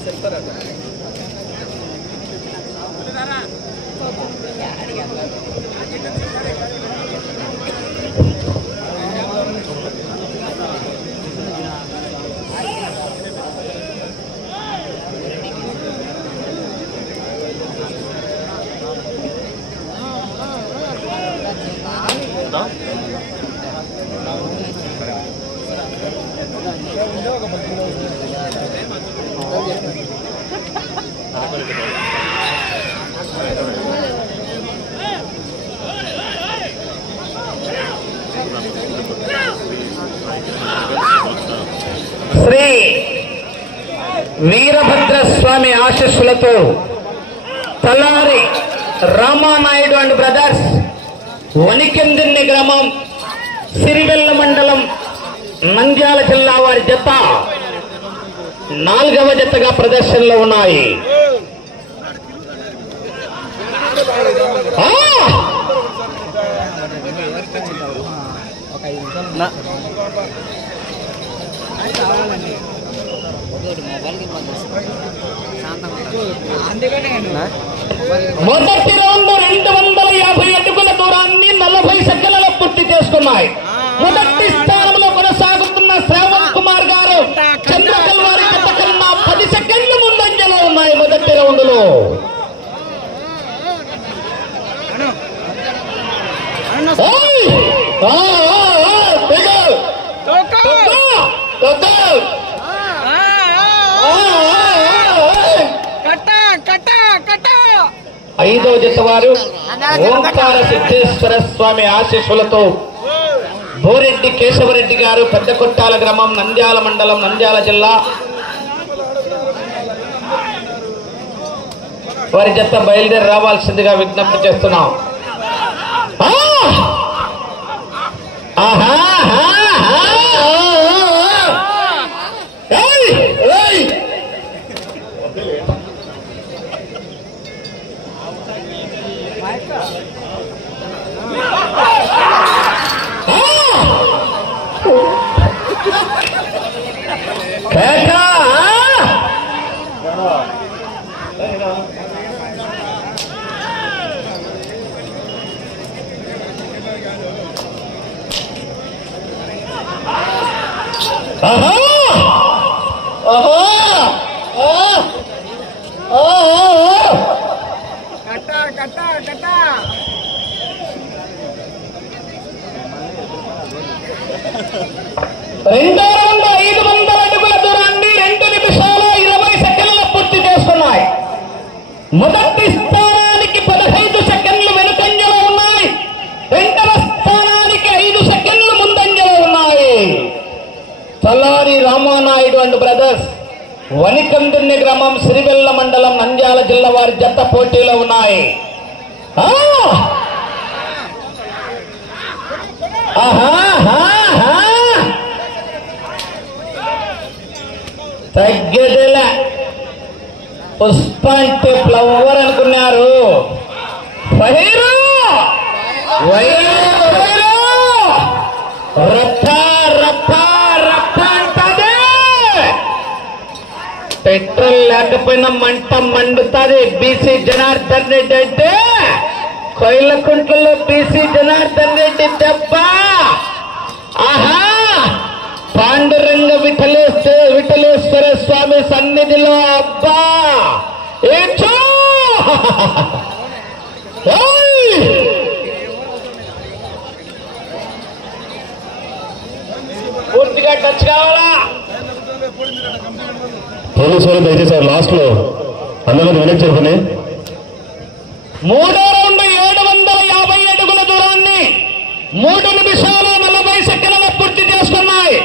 aceptar acá. Shri Veerabhadra స్వామి ఆశీస్సులతో Talari Ramanaidu and brothers Vanikendinni గ్రామం సిరివెల్ల మండలం నంద్యాల జిల్లా వారి జత నాలుగవ జతగా ప్రదర్శనలో ఉన్నాయి ఆ! మొదటి రౌండ్ రెండు వందల యాభై అడుగుల దూరాన్ని నలభై సెకండ్లలో పూర్తి చేసుకున్నాయి. మొదటి స్థానంలో కొనసాగుతున్న శ్రావణ్ కుమార్ గారు చంద్రకల్ వారి కన్నా పది సెకండ్లు ముందంజలో ఉన్నాయి మొదటి రౌండ్లో ఐదో జత వారు ఓంకార సిద్ధేశ్వర స్వామి ఆశీస్సులతో బోరెడ్డి కేశవరెడ్డి గారు పెద్ద కొట్టాల గ్రామం నంద్యాల మండలం నంద్యాల జిల్లా వారి జత బయలుదేరి రావాల్సిందిగా విజ్ఞప్తి చేస్తున్నాం! ఆహా! కేక ఆహా ఆహా ఆ ఆ రెండో రౌండ్ ఐదు బ్రదర్స్ వనికందుని గ్రామం సిరివెల్ల మండలం నంద్యాల జిల్లా వారి జత పోటీలో ఉన్నాయి. తగ్గదిలే. పుష్ప అంటే ఫ్లవర్ అనుకున్నారు. వైరు పెట్రోల్ లేకపోయినా మంట మండుతుంది. బీసీ జనార్దన్ రెడ్డి అంటే కొయిలకుంట్లలో బీసీ జనార్దన్ రెడ్డి దెబ్బ. ఆహా! పాండురంగ విఠలేశ్వర విఠలేశ్వర స్వామి సన్నిధిలో అబ్బా! ఏచో పూర్తిగా టచ్ కావాలా? పోలీసు వాళ్ళు దయచేసి లాస్ట్లో అందరూ వెనక్కి చెప్పుకుని మూడో రౌండ్ ఏడు వందల యాభై అడుగుల దూరాన్ని మూడు నిమిషాల నలభై సెకండ్ల పూర్తి చేసుకున్నాయి.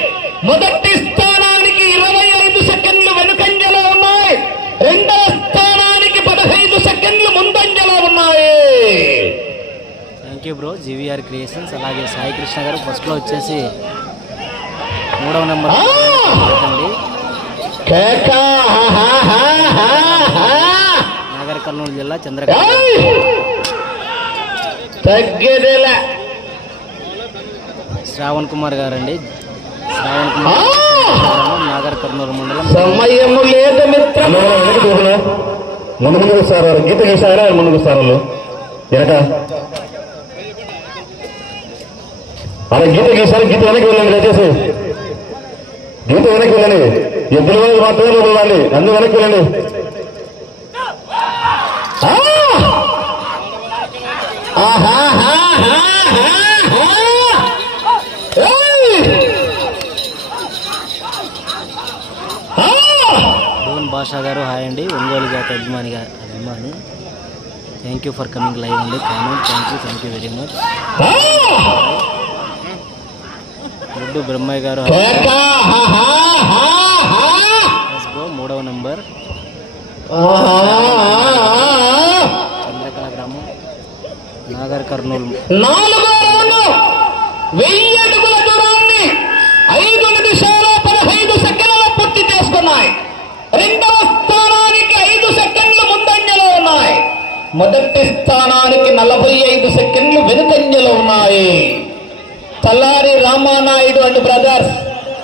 మొదటి స్థానానికి ఇరవై ఐదు సెకండ్లు వెనుకంజలో ఉన్నాయి. రెండవ స్థానానికి పదహైదు సెకండ్లు ముందంజలో ఉన్నాయి. Thank you bro GVR creations అలాగే సాయి కృష్ణ గారు ఫస్ట్లో వచ్చేసి మూడవ నెంబర్ నాగర్ కర్నూలు జిల్లా ఏయ్! తగ్గేదేలే. శ్రావణ్ కుమార్ గారు అండి శ్రావణ్! కుమార్ నాగర్ కర్నూలు మండలం. సమయము లేదు చూడను ముందు ముందుకు వస్తారు వాళ్ళు. గీత గీసారా ముందుకు వస్తారు వాళ్ళు. వెనక. అలా గీత గీసారు గీత వెనక్కి వెళ్ళండి దయచేసి. గీత వెనక్కి వెళ్ళండి. ఎద్దుల వాళ్ళు మాత్రమే వెళ్ళాలి అందరూ వెనక్కి! డోన్ భాషా గారు హాయ్ అండి. ఒంగోలు జాతి అభిమానిగా అభిమాని. Thank you for coming live అండి. Comment thank you thank you very much! Guddu Brahmaiah garu number! Chandrakala గ్రామం నాగర్ కర్నూలు. నాలుగో రౌండ్. వెయ్యి అడుగుల దూరాన్ని ఐదు నిమిషాల పదహైదు సెకండ్ల పూర్తి చేసుకున్నాయి. రెండవ స్థానానికి ఐదు సెకండ్లు ముందంజలో ఉన్నాయి. మొదటి స్థానానికి నలభై ఐదు సెకండ్లు వెనుకంజలో ఉన్నాయి. తల్లారి రామానాయుడు అండ్ బ్రదర్స్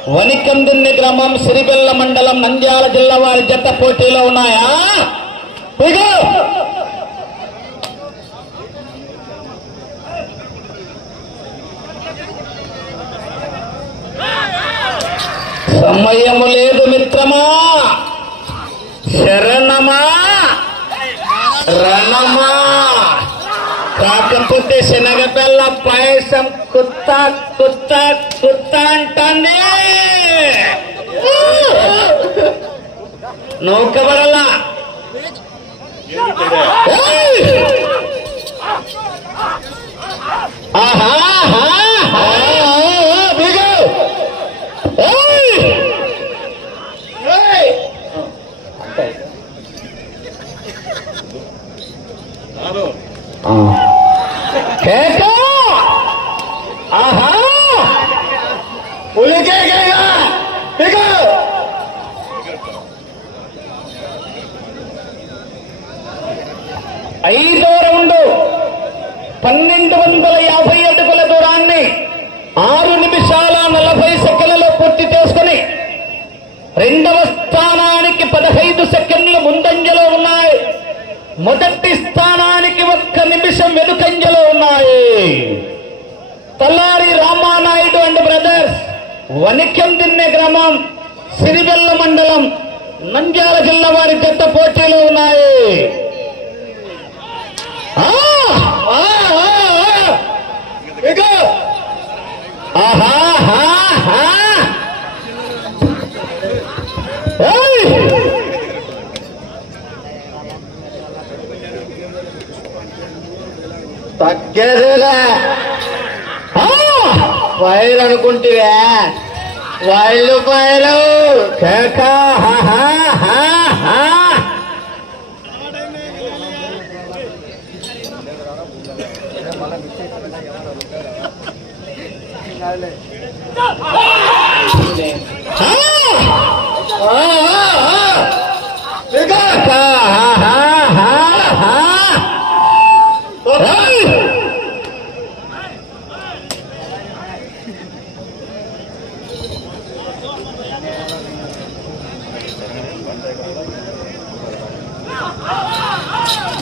వనికందున్ని గ్రామం సిరిబెల్ల మండలం నంద్యాల జిల్లా వారి జత పోటీలో ఉన్నాయా ఇదిగో సమయము లేదు మిత్రమా శరణమా రణమా కాకపోతే శనగబెల్ల పాయసం కుత్త కుత్త కుత్త అంటాంది. నౌకబడలా ఏయ్! ఆహా ఆహా, ఆహా, దిగు. ఏయ్! ఏయ్! కేక ఆహా పులి కేకేగా దిగు ఐదో రౌండ్ పన్నెండు వందల యాభై అడుగుల దూరాన్ని ఆరు నిమిషాల నలభై సెకండ్లలో పూర్తి చేసుకుని రెండవ స్థానానికి పదహైదు సెకండ్లు ముందంజలో ఉన్నాయి మొదటి స్థానానికి ఒక్క నిమిషం వెనుకంజలో ఉన్నాయి తల్లారి రామానాయుడు అండ్ బ్రదర్స్ వనిక్యం గ్రామం సిరిబెల్ల మండలం నంద్యాల జిల్లా వారి జట్ట పోటీలు ఉన్నాయి. తగ్గేదేలా. ఆ! అనుకుంటే అనుకుంటివే వైల్డ్ ఫైర్ కేక హా, హా, హా, హా. ఆ! ఆ, ఆ, ఆ. కేక హా, హా, హా, హా. ఏయ్!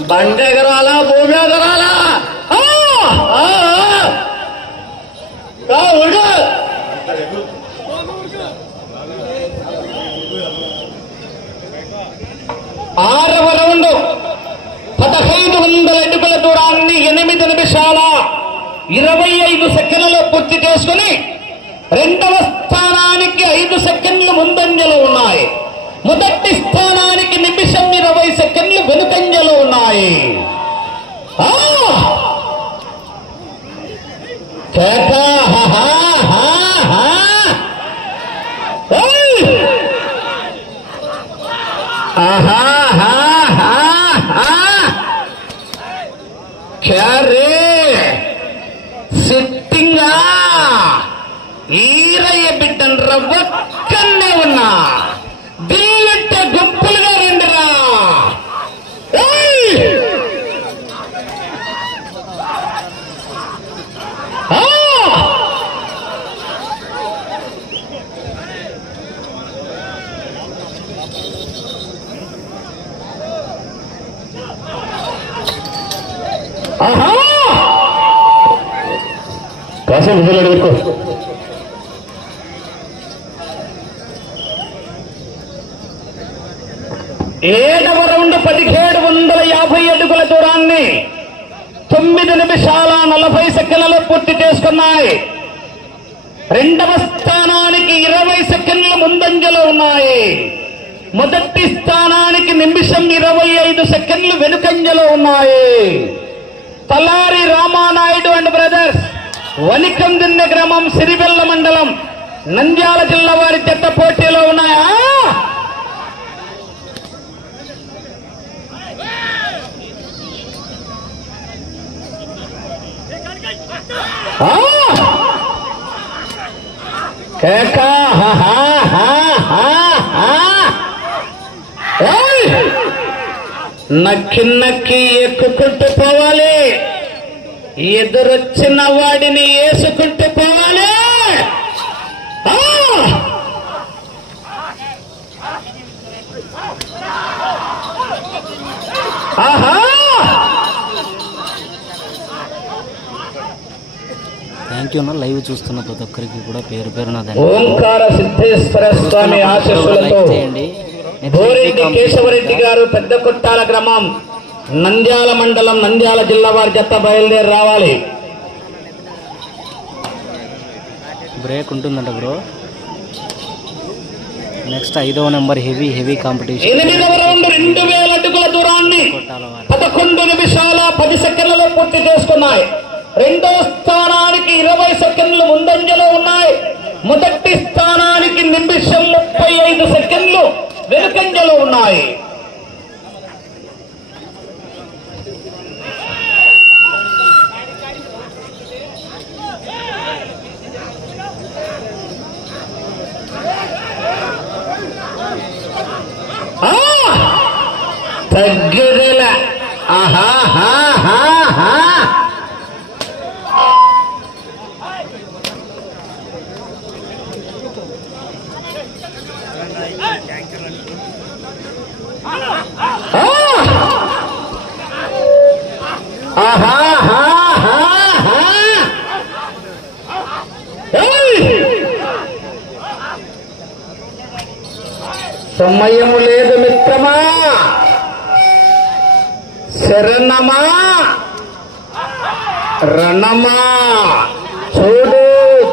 బండి ఎగరాలా భూమి ఎగరాలా ఆరవ రౌండ్ పదహైదు వందల అడుగుల దూరాన్ని ఎనిమిది నిమిషాల ఇరవై ఐదు సెకండ్లలో పూర్తి చేసుకుని రెండవ స్థానానికి ఐదు సెకండ్లు ముందంజలో ఉన్నాయి. మొదటి స్థానానికి ఉన్నాయి ఆ! కేక, హా, హా, హా, హా. ఏయ్! ఆహా హా హా హా క్యారే సిట్టింగా ఈరయ్య బిడ్డన్ రవ్వక్కన్నే ఉన్నా దిల్లెట్ట గుంపులుగా రండిరా ఏయ్! ఆ! ఆహా కాసేపు విజయవాడ ఎక్కువ ఏడవ రౌండ్ పదిహేడు వందల యాభై అడుగుల దూరాన్ని తొమ్మిది నిమిషాల నలభై సెకండ్లలో పూర్తి చేసుకున్నాయి రెండవ స్థానానికి ఇరవై సెకండ్ల ముందంజలో ఉన్నాయి మొదటి స్థానానికి నిమిషం ఇరవై ఐదు సెకండ్లు వెనుకంజలో ఉన్నాయి. తలారి రామానాయుడు అండ్ బ్రదర్స్ వనికందిన్నె గ్రామం సిరిబెల్ల మండలం నంద్యాల జిల్లా వారి జట్ట పోటీలో ఉన్నాయా? కేకా హా హా. ఏయ్! నక్కి నక్కి ఎక్కుకుంటూ పోవాలి. ఎదురొచ్చిన వాడిని వేసుకుంటూ పోవాలి! ఆహా! థ్యాంక్ యూ అన్న. లైవ్ చూస్తున్న ప్రతి ఒక్కరికి కూడా పేరు పేరున ఓంకార సిద్ధేశ్వర స్వామి ఆశీస్సులతో చేయండి. బోరెడ్డి కేశవరెడ్డి గారు పెద్ద కొట్టాల గ్రామం. నంద్యాల మండలం నంద్యాల జిల్లా వారి జత బయలుదేరి రావాలి. బ్రేక్ ఉంటుందంట బ్రో. నెక్స్ట్ ఐదవ నెంబర్ హెవీ హెవీ కాంపిటీషన్. ఎనిమిదవ రౌండ్ రెండు వేల అడుగుల దూరాన్ని పదకొండు నిమిషాల పది సెకండ్లలో పూర్తి చేసుకున్నాయి. రెండో స్థానానికి ఇరవై సెకండ్లు ముందంజలో ఉన్నాయి. మొదటి వెనుకంజలో ఉన్నాయి ఆ! తగ్గిదల ఆహా హా హా హా ఆ! ఆహా హా హా హా ఏయ్! సమయం లేదు మిత్రమా. శరణమా. రణమా. చూడు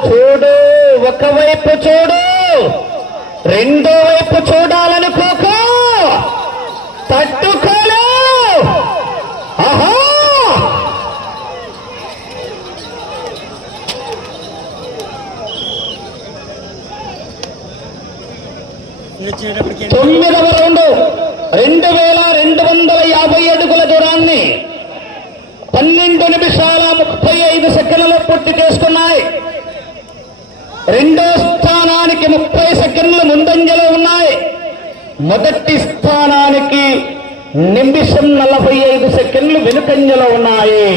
చూడు ఒకవైపు చూడు రెండో వైపు చూడాలనుకో తట్టుకోలు ఆహా తొమ్మిదవ రౌండ్ రెండు వేల రెండు వందల యాభై అడుగుల దూరాన్ని పన్నెండు నిమిషాల ముప్పై ఐదు సెకండ్లలో పూర్తి చేసుకున్నాయి. రెండో స్థానానికి ముప్పై సెకండ్లు ముందంజలో ఉన్నాయి. మొదటి స్థానానికి నిమిషం నలభై ఐదు సెకండ్లు వెనుకంజలో ఉన్నాయి.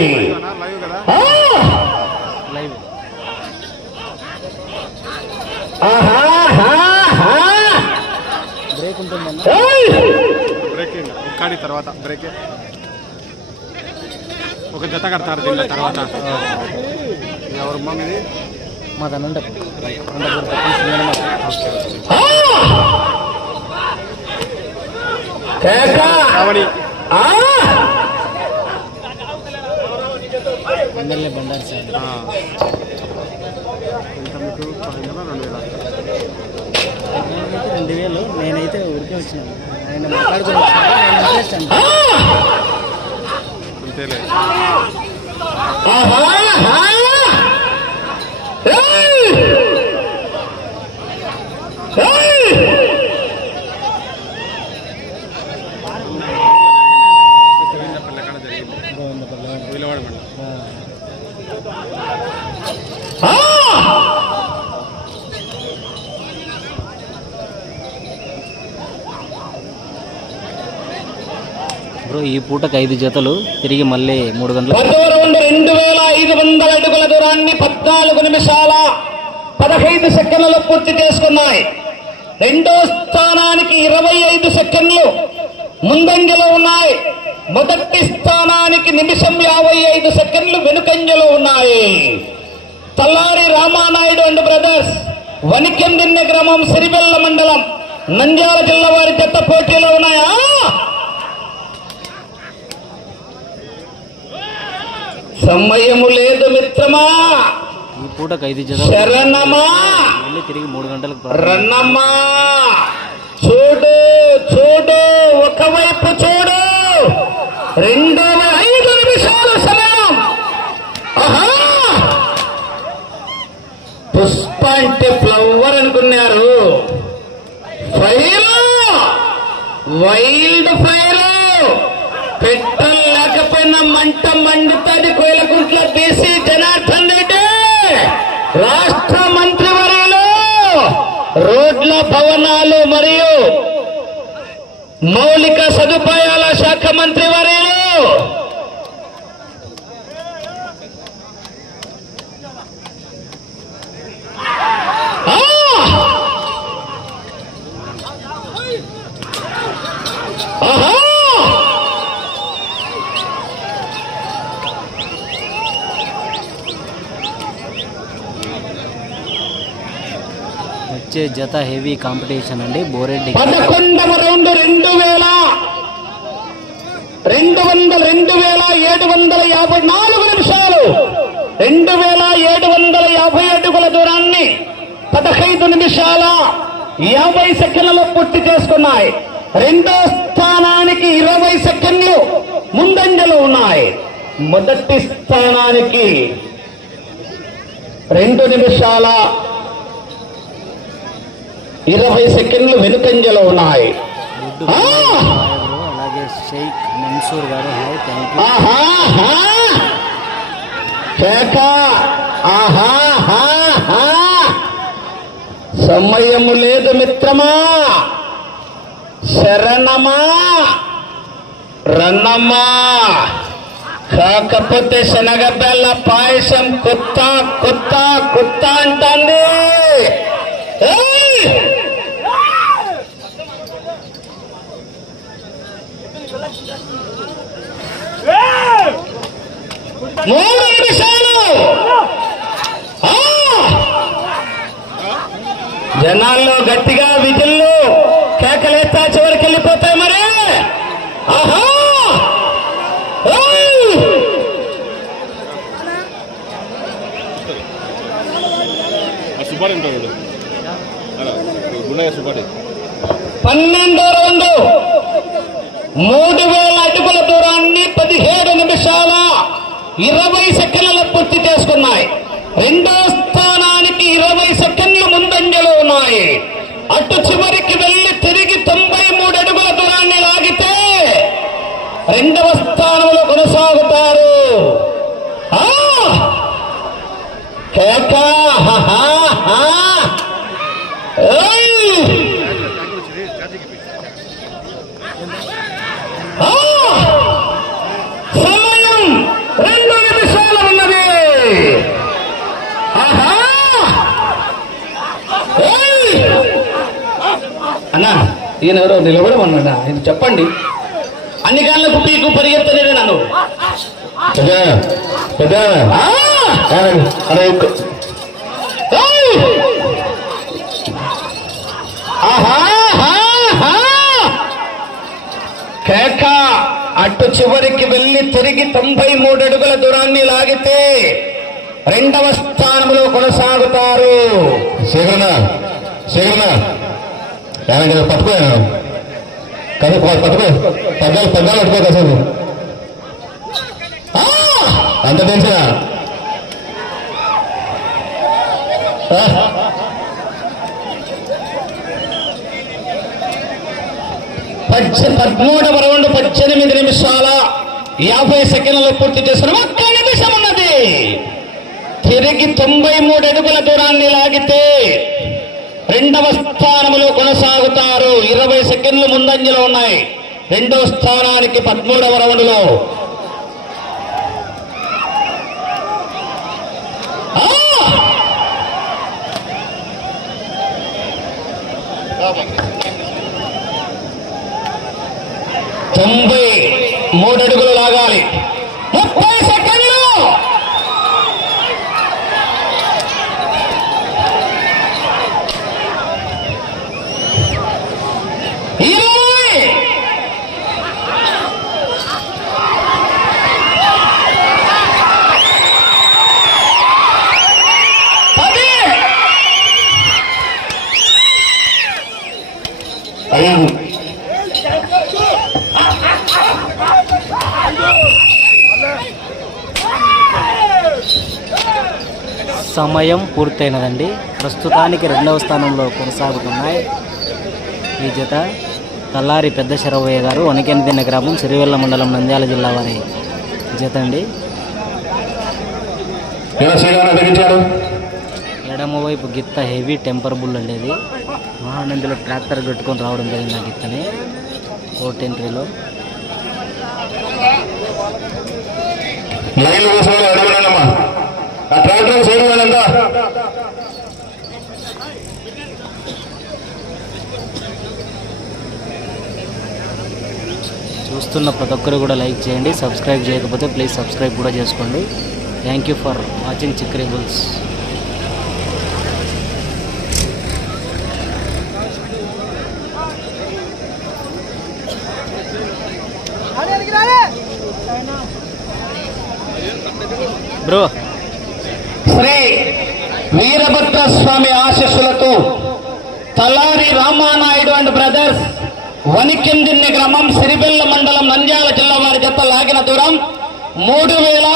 బ్రేక్ ఉంటుందన్న తర్వాత బ్రేక్ ఒక జత కడతారు దీని తర్వాత. అనంతపూర్! రావణి! MLA Bandaru sir. ఎంత మీకు రెండు వేల నేనైతే రెండు వేలు నేనైతే ఊరికే వచ్చినాను ఆయన మాట్లాడుకుని వచ్చాను నేను ఇంట్రెస్ట్ అంటే ఆ! అంతేలే బ్రో ఈ పూటకు ఐదు జతలు తిరిగి మళ్ళీ మూడు గంటలు రెండు వేల ఐదు వందల అడుగుల దూరాన్ని పద్నాలుగు నిమిషాల పదహైదు సెకండ్లలో పూర్తి చేసుకున్నాయి. రెండో స్థానానికి ఇరవై ఐదు సెకండ్లు ముందంజలో ఉన్నాయి. మొదటి స్థానానికి నిమిషం యాభై ఐదు సెకండ్లు వెనుకంజలో ఉన్నాయి. తల్లారి రామానాయుడు అండ్ బ్రదర్స్ వనిక్యం దిన్నె గ్రామం సిరిబెల్ల మండలం నంద్యాల జిల్లా వారి జత పోటీలో ఉన్నాయా? సమయము లేదు మిత్రమా. ఈ పూటకు ఐదు శరణమా. మళ్ళీ తిరిగి మూడు గంటలకు. రన్నమ్మా చూడు చూడు ఒకవైపు చూడు. రెండవ ఐదు నిమిషాల సమయం! పుష్ప అంటే ఫ్లవర్ అనుకున్నారు. ఫైర్ వైల్డ్ ఫైర్ పైన మంట మండుతుంది కోయలకుంట్ల బీసీ జనార్దన్ రెడ్డి రాష్ట్ర మంత్రివర్యులు రోడ్ల భవనాలు మరియు మౌలిక సదుపాయాల శాఖ మంత్రి వర్యులు ఆహా వచ్చే జత హెవీ కాంపిటీషన్ అండి. బోరెడ్డి పదకొండవ రౌండ్ రెండు వేల రెండు వందల రెండు వేల ఏడు వందల యాభై నాలుగు నిమిషాలు. రెండు వేల ఏడు వందల యాభై అడుగుల దూరాన్ని పదహైదు నిమిషాల యాభై సెకండ్లలో పూర్తి చేసుకున్నాయి. రెండో స్థానానికి ఇరవై సెకండ్లు ముందంజలు ఉన్నాయి. మొదటి స్థానానికి రెండు నిమిషాల ఇరవై సెకండ్లు వెనుకంజలో ఉన్నాయి. అలాగే షేక్ మన్సూర్ గారు! సమయము లేదు మిత్రమా. శరణమా. రన్నమ్మా. కాకపోతే శనగబెల్ల పాయసం కొత్త కొత్త కొత్త అంటుంది. మూడు నిమిషాలు! జనాల్లో గట్టిగా విధుల్లో కేకలేస్తా చివరికి వెళ్ళిపోతాయి మరి! ఆహా! పన్నెండో రౌండు! మూడు వేల అడుగుల దూరాన్ని పదిహేడు నిమిషాల ఇరవై సెకండ్ల పూర్తి చేసుకున్నాయి రెండో స్థానానికి ఇరవై సెకండ్లు ముందంజలో ఉన్నాయి అటు చివరికి వెళ్ళి తిరిగి తొంభై మూడు అడుగుల దూరాన్ని లాగితే రెండవ స్థానంలో కొనసాగుతారు ఆ! కేక! హా, హా, హా! ఏయ్! ఆ! సమయం రెండు నిమిషాలు ఉన్నది ఆహా! ఏయ్! అన్నా ఈయన ఎవరో నిలబడమన్నాడా? ఆయన చెప్పండి. అన్ని కాళ్ళకు పీకు పరిగెత్తలేడు నన్ను! కేక అటు చివరికి వెళ్ళి తిరిగి తొంభై మూడు అడుగుల దూరాన్ని లాగితే రెండవ స్థానంలో కొనసాగుతారు. శేఖరణ శేఖరణ ఏమైనా పట్టుకో కదా పట్టుకో. పద్నాలుగు పద్నాలుగు పట్టుకో కాసేపు. అంత టెన్షనా? పచ్చ పద్దె పదమూడవ రౌండ్ పద్దెనిమిది నిమిషాల యాభై సెకండ్లు పూర్తి చేసిన ఒక్క నిమిషం ఉన్నది. తిరిగి తొంభై మూడు అడుగుల దూరాన్ని లాగితే రెండవ స్థానంలో కొనసాగుతారు. ఇరవై సెకండ్లు ముందంజలో ఉన్నాయి. రెండవ స్థానానికి పదమూడవ రౌండ్లో. తొంభై మూడు అడుగులు లాగాలి ఐదు సమయం పూర్తయినదండి. ప్రస్తుతానికి రెండవ స్థానంలో కొనసాగుతున్నాయి ఈ జత తల్లారి పెద్ద శరవయ్య గారు వనికెనిదిన్న గ్రామం సిరివెల్ల మండలం నంద్యాల జిల్లా వారి జత అండి. ఎడమవైపు గిత్త హెవీ టెంపర్ బుల్ అండి ఇది మహానందిలో ట్రాక్టర్ కట్టుకొని రావడం జరిగింది గిత్తని ఓట్ ఎంట్రీలో చూస్తున్న ప్రతి ఒక్కరు కూడా లైక్ చేయండి సబ్స్క్రైబ్ చేయకపోతే ప్లీజ్ సబ్స్క్రైబ్ కూడా చేసుకోండి. థ్యాంక్ యూ ఫర్ వాచింగ్ చిక్రేబుల్స్ బ్రో. శ్రీ వీరభద్ర స్వామి ఆశస్సులతో తలారి రామానాయుడు అండ్ బ్రదర్స్ వనికిందిన్ని గ్రామం సిరిబెల్ల మండలం నంద్యాల జిల్లా వారి జత లాగిన దూరం మూడు వేల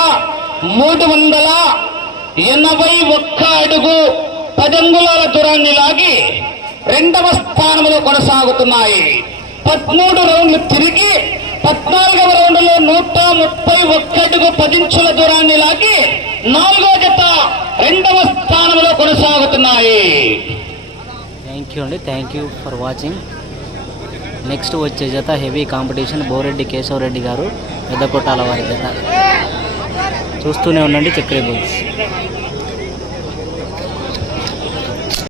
మూడు వందల ఎనభై ఒక్క అడుగు పదంగుళాల దూరాన్ని లాగి రెండవ స్థానంలో కొనసాగుతున్నాయి. పదమూడు రౌండ్లు తిరిగి పద్నాలుగవ రౌండ్లో నూట ముప్పై ఒక్క పదించుల దూరాన్ని లాగి నాలుగో జత రెండవ స్థానంలో కొనసాగుతున్నాయి. థ్యాంక్ యూ అండి. Thank you for watching next వచ్చే జత హెవీ కాంపిటీషన్ బోరెడ్డి కేశవరెడ్డి గారు పెద్ద కొట్టాల వారి జత. చూస్తూనే ఉండండి చక్రీ బుల్స్.